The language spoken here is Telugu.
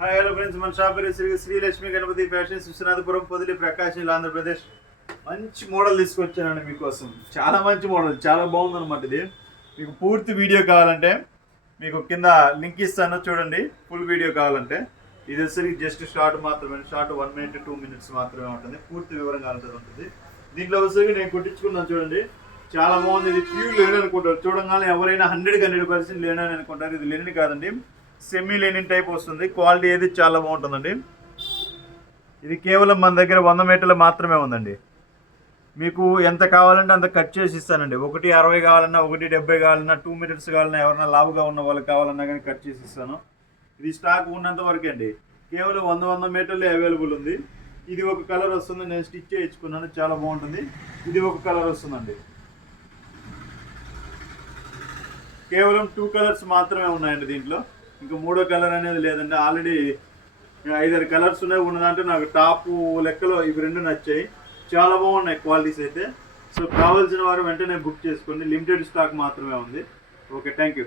హాయ్ హలో ఫ్రెండ్స్, మన షాప్ పేరు శ్రీలక్ష్మి గణపతి ఫ్యాషన్స్, విశ్వనాథపురం, పొదిలి, ప్రకాశం, ఆంధ్రప్రదేశ్. మంచి మోడల్ తీసుకొచ్చానండి మీకోసం. చాలా మంచి మోడల్, చాలా బాగుందన్నమాట. ఇది మీకు పూర్తి వీడియో కావాలంటే మీకు కింద లింక్ ఇస్తాను, చూడండి. ఫుల్ వీడియో కావాలంటే ఇది వచ్చేసరికి జస్ట్ షార్ట్ మాత్రమే, షార్ట్ 1 minute 2 minutes మాత్రమే ఉంటుంది. పూర్తి వివరంగా ఉంటుంది. దీంట్లో వచ్చేసరికి నేను కుట్టించుకున్నాను, చూడండి. చాలా బాగుంది. ఇది ప్యూర్ లెనిన్ అనుకుంటారు. చూడగానే ఎవరైనా 100% లెనిన్ అనుకుంటారు. ఇది లెనిన్ కాదండి, సెమీ లెనిన్ టైప్ వస్తుంది. క్వాలిటీ ఏది చాలా బాగుంటుందండి. ఇది కేవలం మన దగ్గర 100 మీటర్లు మాత్రమే ఉందండి. మీకు ఎంత కావాలంటే అంత కట్ చేసి ఇస్తానండి. 1.60 కావాలన్నా, 1.70 కావాలన్నా, 2 మీటర్స్ కావాలన్నా, ఎవరైనా లావుగా ఉన్న వాళ్ళకి కావాలన్నా కానీ కట్ చేసి ఇస్తాను. ఇది స్టాక్ ఉన్నంత వరకు అండి. కేవలం 100 మీటర్లే అవైలబుల్ ఉంది. ఇది ఒక కలర్ వస్తుంది, నేను స్టిచ్ చేయించుకున్నాను, చాలా బాగుంటుంది. ఇది ఒక కలర్ వస్తుందండి. కేవలం 2 కలర్స్ మాత్రమే ఉన్నాయండి దీంట్లో. ఇంకా 3వ కలర్ అనేది లేదండి. ఆల్రెడీ 5-6 కలర్స్ ఉన్నాయి. ఉన్నదంటే నాకు టాప్ లెక్కలో ఇవి 2 నచ్చాయి. చాలా బాగున్నాయి క్వాలిటీస్ అయితే. సో కావాల్సిన వారు వెంటనే బుక్ చేసుకోండి. లిమిటెడ్ స్టాక్ మాత్రమే ఉంది. Okay, thank you.